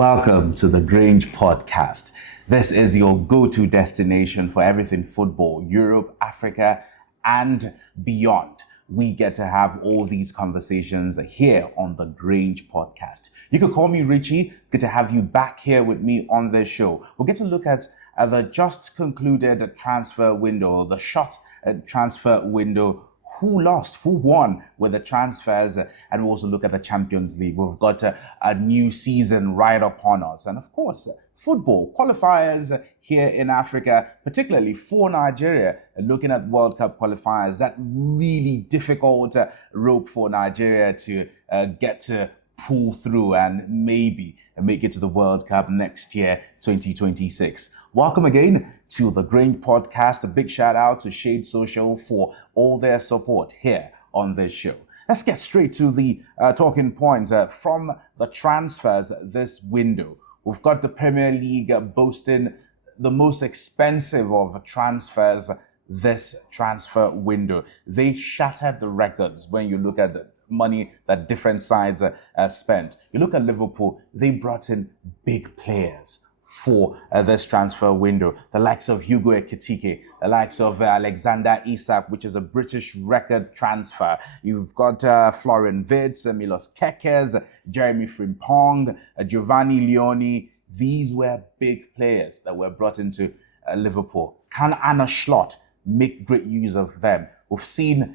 Welcome to the Grange Podcast. This is your go-to destination for everything football, Europe, Africa, and beyond. We get to have all these conversations here on the Grange Podcast. You could call me Richie. Good to have you back here with me on this show. We'll get to look at the just concluded transfer window, the short transfer window. Who lost, who won with the transfers, and we'll also look at the Champions League. We've got a new season right upon us. And of course, football qualifiers here in Africa, particularly for Nigeria, looking at World Cup qualifiers, that really difficult rope for Nigeria to get to pull through and maybe make it to the World Cup next year, 2026. Welcome again to the Grange Podcast. A big shout out to Shade Social for all their support here on this show. Let's get straight to the talking points from the transfers this window. We've got the Premier League boasting the most expensive of transfers this transfer window. They shattered the records when you look at the money that different sides spent. You look at Liverpool, they brought in big players for this transfer window. The likes of Hugo Ekitike, the likes of Alexander Isak, which is a British record transfer. You've got Florian Wirtz, Milos Kekes, Jeremy Frimpong, Giovanni Leone. These were big players that were brought into Liverpool. Can Anna Schlott make great use of them? We've seen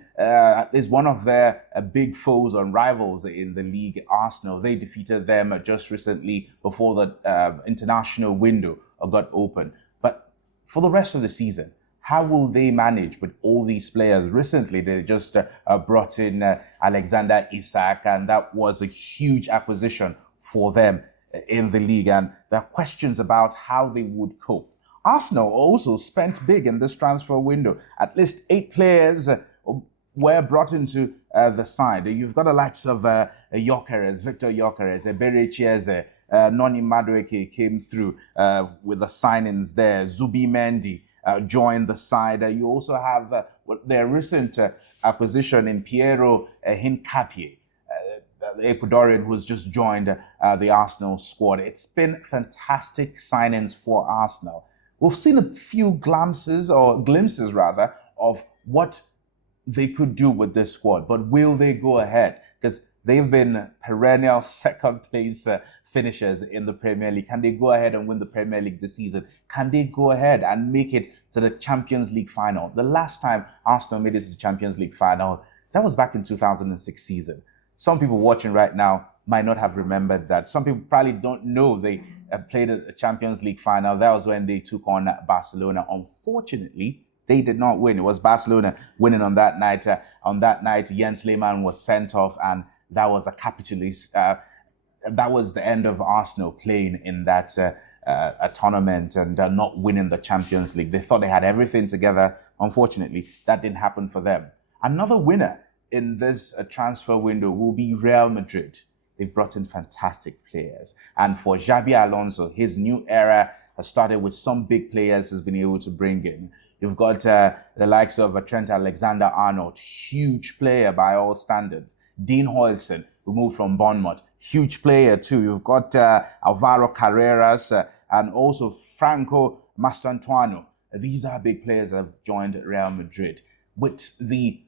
is one of their big foes and rivals in the league, Arsenal. They defeated them just recently before the international window got open. But for the rest of the season, how will they manage with all these players? Recently, they just brought in Alexander Isak, and that was a huge acquisition for them in the league. And there are questions about how they would cope. Arsenal also spent big in this transfer window. At least 8 players were brought into the side. You've got the likes of Gyökeres, Victor Gyökeres, Ebere Chieze, Noni Madueke came through with the signings there. Zubi Mendy joined the side. You also have their recent acquisition in Piero Hincapié, the Ecuadorian who's just joined the Arsenal squad. It's been fantastic signings for Arsenal. We've seen a few glimpses of what they could do with this squad, but will they go ahead? Because they've been perennial second place finishers in the Premier League. Can they go ahead and win the Premier League this season? Can they go ahead and make it to the Champions League final? The last time Arsenal made it to the Champions League final, that was back in 2006 season. Some people watching right now might not have remembered that. Some people probably don't know they played a Champions League final. That was when they took on Barcelona. Unfortunately, they did not win. It was Barcelona winning on that night. On that night, Jens Lehmann was sent off, and that was a capitalist. That was the end of Arsenal playing in that tournament and not winning the Champions League. They thought they had everything together. Unfortunately, that didn't happen for them. Another winner in this transfer window will be Real Madrid. They've brought in fantastic players. And for Xabi Alonso, his new era has started with some big players he's been able to bring in. You've got the likes of Trent Alexander-Arnold, huge player by all standards. Dean Huijsen, who moved from Bournemouth, huge player too. You've got Alvaro Carreras and also Franco Mastantuono. These are big players that have joined Real Madrid. With the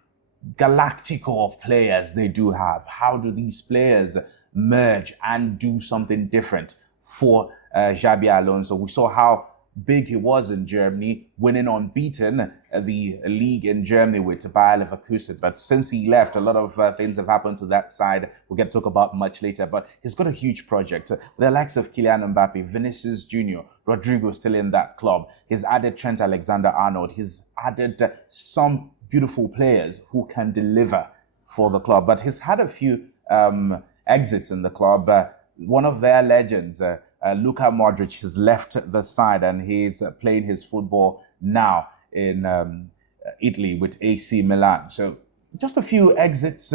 Galactico of players they do have, how do these players merge and do something different for Xabi Alonso? We saw how big he was in Germany, winning unbeaten the league in Germany with Bayer Leverkusen. But since he left, a lot of things have happened to that side. We'll get to talk about much later. But he's got a huge project. The likes of Kylian Mbappe, Vinicius Jr., Rodrigo still in that club. He's added Trent Alexander-Arnold. He's added some beautiful players who can deliver for the club. But he's had a few exits in the club. One of their legends, Luka Modric, has left the side and he's playing his football now in Italy with AC Milan. So just a few exits,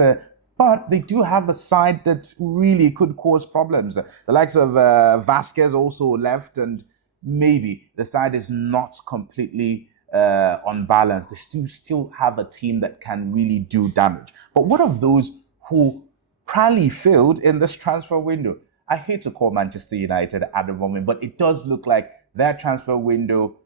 but they do have a side that really could cause problems. The likes of Vasquez also left, and maybe the side is not completely unbalanced. They still have a team that can really do damage. But what of those who probably failed in this transfer window? I hate to call Manchester United at the moment, but it does look like their transfer window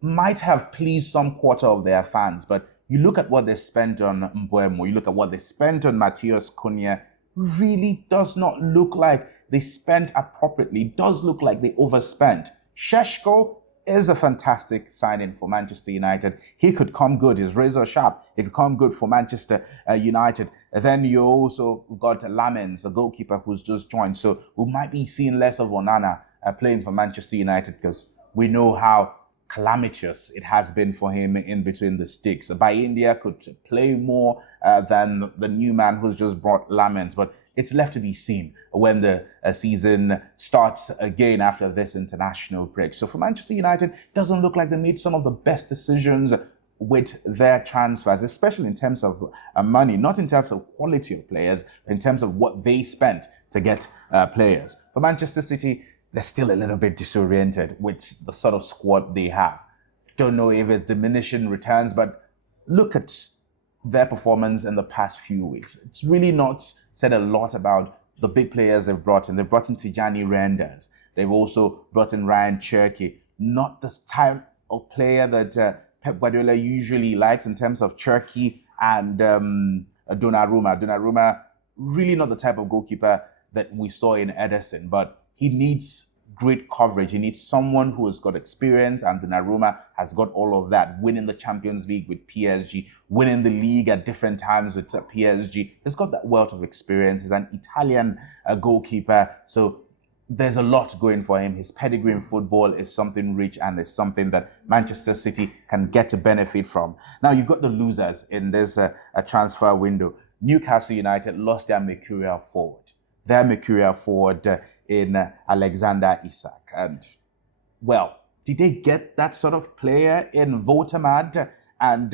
might have pleased some quarter of their fans. But you look at what they spent on Mbeumo, you look at what they spent on Matheus Cunha, really does not look like they spent appropriately. It does look like they overspent. Šeško is a fantastic signing for Manchester United. He could come good. He's razor sharp. He could come good for Manchester United. And then you also got Lamens, a goalkeeper who's just joined. So we might be seeing less of Onana playing for Manchester United because we know how calamitous it has been for him in between the sticks. By India could play more than the new man who's just brought Lamens, but it's left to be seen when the season starts again after this international break. So for Manchester United, it doesn't look like they made some of the best decisions with their transfers, especially in terms of money, not in terms of quality of players, in terms of what they spent to get players. For Manchester City, they're still a little bit disoriented with the sort of squad they have. Don't know if it's diminishing returns, but look at their performance in the past few weeks. It's really not said a lot about the big players they've brought in. They've brought in Tijani Renders. They've also brought in Ryan Cherki. Not the type of player that Pep Guardiola usually likes in terms of Cherki and Donnarumma. Donnarumma, really not the type of goalkeeper that we saw in Ederson, but he needs great coverage. He needs someone who has got experience, and Donnarumma has got all of that. Winning the Champions League with PSG, winning the league at different times with PSG. He's got that wealth of experience. He's an Italian goalkeeper, so there's a lot going for him. His pedigree in football is something rich and is something that Manchester City can get to benefit from. Now, you've got the losers in this transfer window. Newcastle United lost their mercurial forward. Their mercurial forward in Alexander Isak. And, well, did they get that sort of player in Votamad and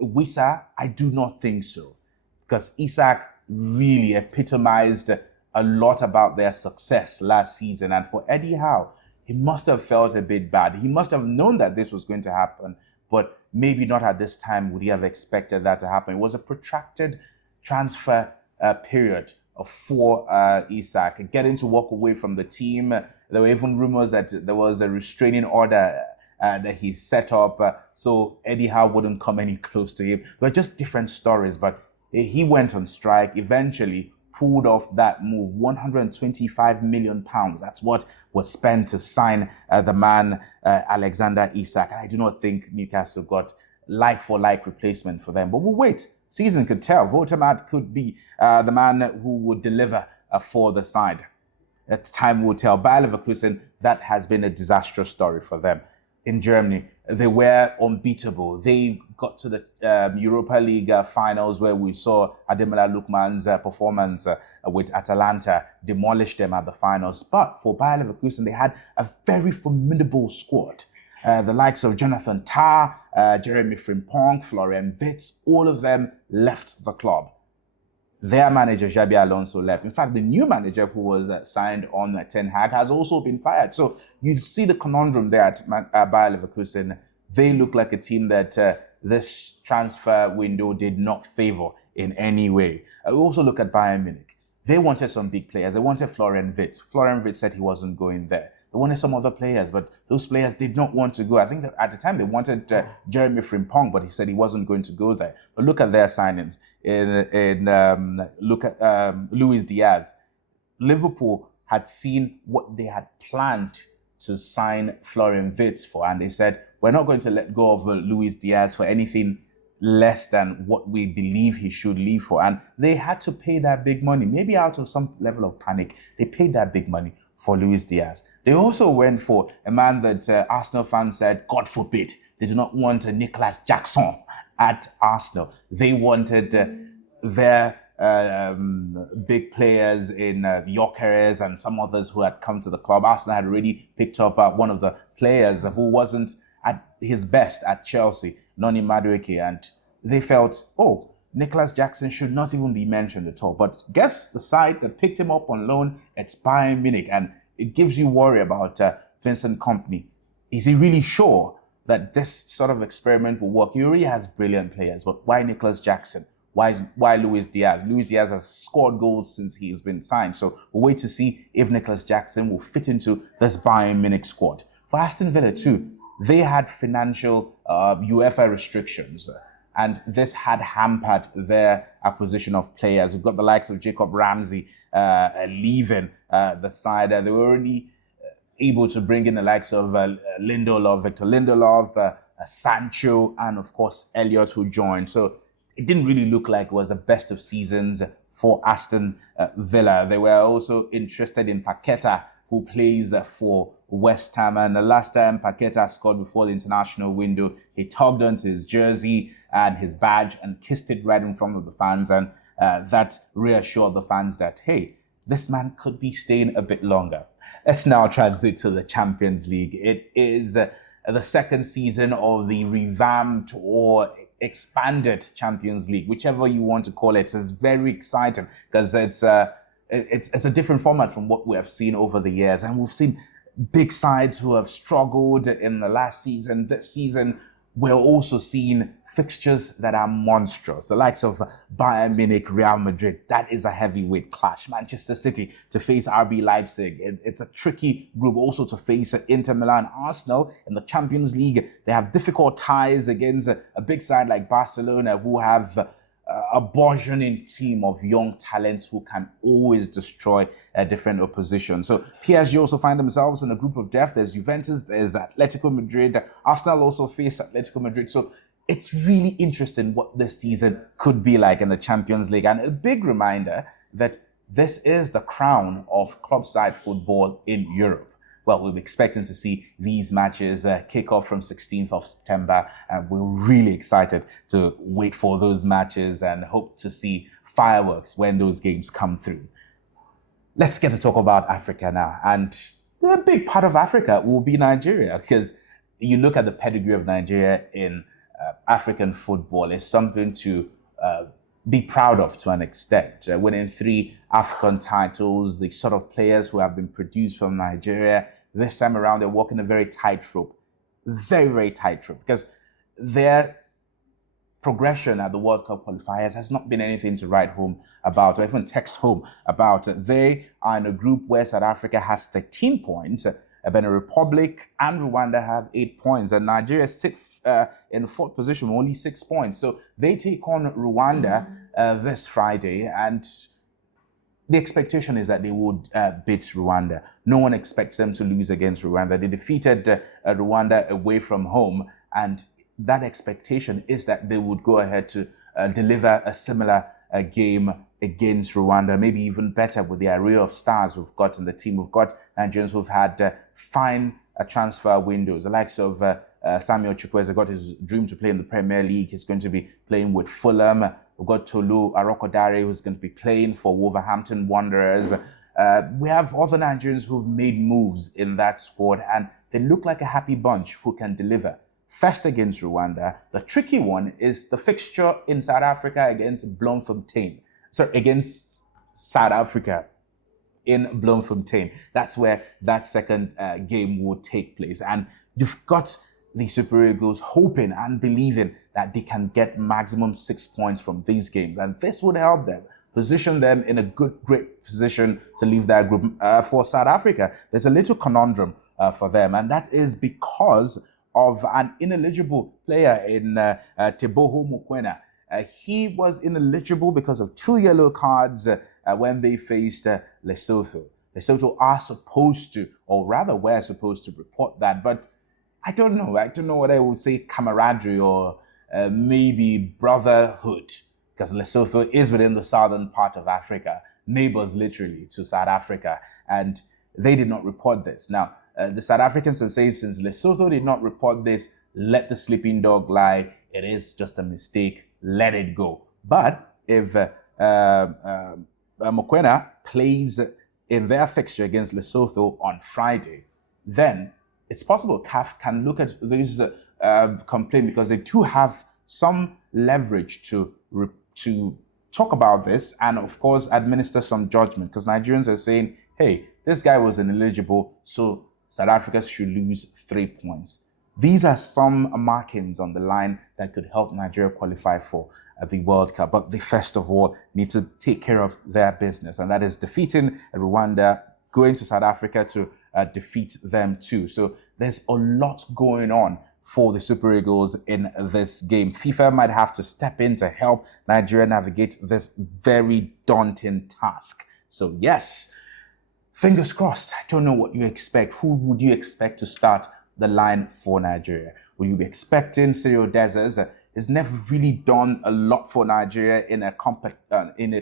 Wissa? I do not think so. Because Isak really epitomized a lot about their success last season. And for Eddie Howe, he must have felt a bit bad. He must have known that this was going to happen, but maybe not at this time would he have expected that to happen. It was a protracted transfer period for Isak, getting to walk away from the team. There were even rumors that there was a restraining order that he set up so Eddie Howe wouldn't come any close to him. They were just different stories, but he went on strike, eventually pulled off that move. 125 million pounds. That's what was spent to sign the man, Alexander Isak. I do not think Newcastle got like-for-like replacement for them, but we'll wait. Season could tell. Votamad could be the man who would deliver for the side. Time will tell. Bayer Leverkusen, that has been a disastrous story for them. In Germany, they were unbeatable. They got to the Europa League finals where we saw Ademola Lookman's performance with Atalanta demolish them at the finals. But for Bayer Leverkusen, they had a very formidable squad. The likes of Jonathan Tah, Jeremy Frimpong, Florian Wirtz, all of them left the club. Their manager, Xabi Alonso, left. In fact, the new manager who was signed on Ten Hag has also been fired. So you see the conundrum there at Bayer Leverkusen. They look like a team that this transfer window did not favor in any way. We also look at Bayern Munich. They wanted some big players. They wanted Florian Wirtz. Florian Wirtz said he wasn't going there. They wanted some other players, but those players did not want to go. I think that at the time they wanted Jeremy Frimpong, but he said he wasn't going to go there. But look at their signings. Look at Luis Diaz. Liverpool had seen what they had planned to sign Florian Wirtz for, and they said, we're not going to let go of Luis Diaz for anything less than what we believe he should leave for. And they had to pay that big money, maybe out of some level of panic. They paid that big money for Luis Diaz. They also went for a man that Arsenal fans said, God forbid, they do not want Nicolas Jackson at Arsenal. They wanted their big players in Gyökeres and some others who had come to the club. Arsenal had already picked up one of the players who wasn't at his best at Chelsea, Noni Madueke, and they felt, oh, Nicolas Jackson should not even be mentioned at all. But guess the side that picked him up on loan, it's Bayern Munich, and it gives you worry about Vincent Kompany. Is he really sure that this sort of experiment will work? He already has brilliant players, but why Nicolas Jackson? Why Luis Diaz? Luis Diaz has scored goals since he's been signed. So we'll wait to see if Nicholas Jackson will fit into this Bayern Munich squad. For Aston Villa too, they had financial UEFA restrictions. And this had hampered their acquisition of players. We've got the likes of Jacob Ramsey leaving the side. They were already able to bring in the likes of Lindelof, Victor Lindelof, Sancho, and of course, Elliott, who joined. So it didn't really look like it was the best of seasons for Aston Villa. They were also interested in Paqueta, who plays for West Ham. And the last time Paqueta scored before the international window, he tugged onto his jersey and his badge and kissed it right in front of the fans. And that reassured the fans that, hey, this man could be staying a bit longer. Let's now transit to the Champions League. It is the second season of the revamped or expanded Champions League, whichever you want to call it. It's very exciting because it's a different format from what we have seen over the years. And we've seen big sides who have struggled in the last season. This season, we're also seeing fixtures that are monstrous. The likes of Bayern Munich, Real Madrid, that is a heavyweight clash. Manchester City to face RB Leipzig. It's a tricky group also to face Inter Milan. Arsenal in the Champions League, they have difficult ties against a big side like Barcelona, who have a burgeoning team of young talents who can always destroy a different opposition. So PSG also find themselves in a group of death. There's Juventus, there's Atletico Madrid. Arsenal also face Atletico Madrid. So it's really interesting what this season could be like in the Champions League. And a big reminder that this is the crown of club-side football in Europe. Well, we'll be expecting to see these matches kick off from 16th of September. And we're really excited to wait for those matches and hope to see fireworks when those games come through. Let's get to talk about Africa now. And a big part of Africa will be Nigeria, because you look at the pedigree of Nigeria in African football, it's something to be proud of to an extent. Winning 3 African titles, the sort of players who have been produced from Nigeria, this time around, they're walking a very tightrope, very, very tightrope, because their progression at the World Cup qualifiers has not been anything to write home about or even text home about. They are in a group where South Africa has 13 points, Benin Republic and Rwanda have 8 points, and Nigeria sits in 4th position with only 6 points. So they take on Rwanda this Friday, and the expectation is that they would beat Rwanda. No one expects them to lose against Rwanda. They defeated Rwanda away from home, and that expectation is that they would go ahead to deliver a similar game against Rwanda, maybe even better with the array of stars we've got in the team. We've got Nigerians who've had fine transfer windows. The likes of Samuel Chukwueze got his dream to play in the Premier League. He's going to be playing with Fulham. We've got Tolu Arokodare, who's going to be playing for Wolverhampton Wanderers. We have other Nigerians who've made moves in that squad, and they look like a happy bunch who can deliver. First against Rwanda. The tricky one is the fixture in South Africa against Bloemfontein. Against South Africa in Bloemfontein. That's where that second game will take place. And you've got the Super Eagles hoping and believing that they can get maximum 6 points from these games. And this would help them, position them in a great position to leave that group. For South Africa, there's a little conundrum for them, and that is because of an ineligible player in Teboho Mokoena. He was ineligible because of 2 yellow cards when they faced Lesotho. Lesotho are supposed to, or rather were supposed to report that, but I don't know. I don't know what I would say, camaraderie or maybe brotherhood, because Lesotho is within the southern part of Africa, neighbors literally to South Africa, and they did not report this. Now, the South Africans are saying since Lesotho did not report this, let the sleeping dog lie. It is just a mistake. Let it go. But if Mokoena plays in their fixture against Lesotho on Friday, then it's possible CAF can look at this complaint, because they do have some leverage to talk about this and, of course, administer some judgment, because Nigerians are saying, hey, this guy was ineligible, so South Africa should lose 3 points. These are some markings on the line that could help Nigeria qualify for the World Cup. But they first of all need to take care of their business, and that is defeating Rwanda, going to South Africa to defeat them too. So there's a lot going on for the Super Eagles in this game. FIFA might have to step in to help Nigeria navigate this very daunting task. So yes, fingers crossed. I don't know what you expect. Who would you expect to start the line for Nigeria? Will you be expecting Cyril Dessers? He's never really done a lot for Nigeria in a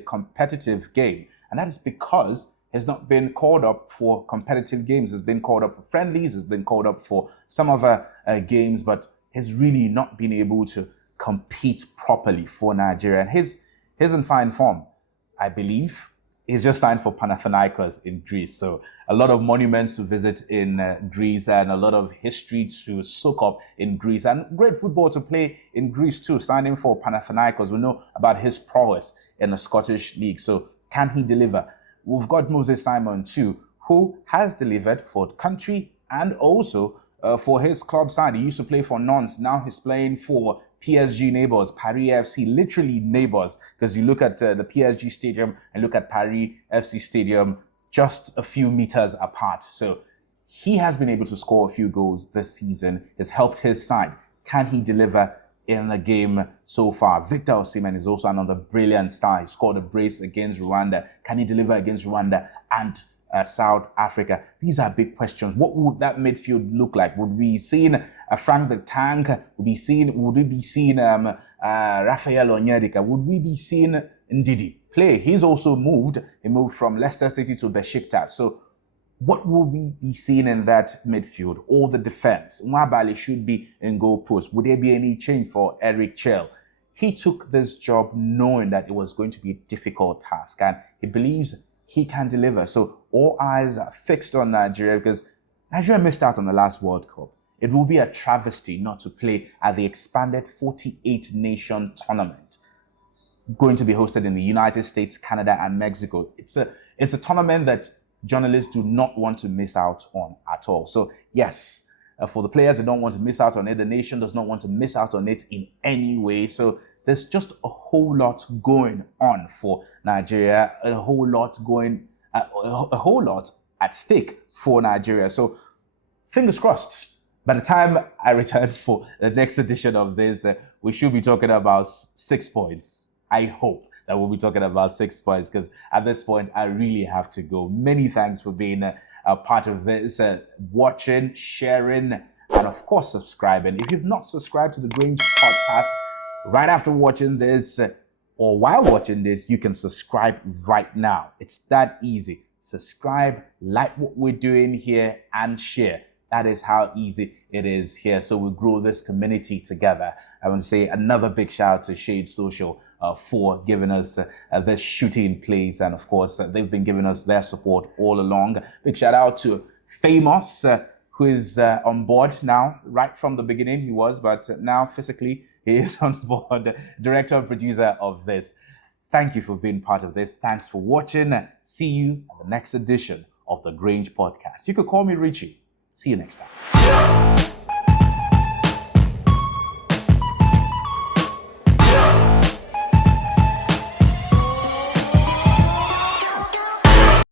competitive game, and that is because he's not been called up for competitive games. He's been called up for friendlies. He's been called up for some other games, but he's really not been able to compete properly for Nigeria. And he's in fine form, I believe. He's just signed for Panathinaikos in Greece. So a lot of monuments to visit in Greece and a lot of history to soak up in Greece and great football to play in Greece too. Signing for Panathinaikos, we know about his prowess in the Scottish League. So can he deliver? We've got Moses Simon too, who has delivered for the country and also for his club side. He used to play for Nantes. Now he's playing for PSG neighbors, Paris FC, literally neighbors, because you look at the PSG stadium and look at Paris FC stadium just a few meters apart. So he has been able to score a few goals this season. Has helped his side. Can he deliver in the game so far? Victor Osimhen is also another brilliant star. He scored a brace against Rwanda. Can he deliver against Rwanda and South Africa? These are big questions. What would that midfield look like? Would we be seeing Frank the Tank? Would we be seeing Raphael Onyedika? Would we be seeing Ndidi play? He's also moved. He moved from Leicester City to Besiktas. So what will we be seeing in that midfield or the defense? Nwabali should be in goal post. Would there be any change for Eric Chell? He took this job knowing that it was going to be a difficult task, and he believes he can deliver. So all eyes are fixed on Nigeria because Nigeria missed out on the last World Cup. It will be a travesty not to play at the expanded 48-nation tournament going to be hosted in the United States, Canada, and Mexico. It's a tournament that journalists do not want to miss out on at all. So yes, for the players that don't want to miss out on it, the nation does not want to miss out on it in any way. So there's just a whole lot going on for Nigeria, a whole lot at stake for Nigeria. So fingers crossed. By the time I return for the next edition of this, we should be talking about 6 points. I hope that we'll be talking about 6 points, because at this point, I really have to go. Many thanks for being a part of this, watching, sharing, and of course, subscribing. If you've not subscribed to the Grange Podcast, right after watching this or while watching this, you can subscribe right now. It's that easy. Subscribe, like what we're doing here, and share. That is how easy it is here. So we grow this community together. I want to say another big shout out to Shade Social for giving us this shooting place. And of course, they've been giving us their support all along. Big shout out to Famous, who is on board now. Right from the beginning he was, but now physically he is on board, director and producer of this. Thank you for being part of this. Thanks for watching. See you at the next edition of the Grange Podcast. You could call me Richie. See you next time.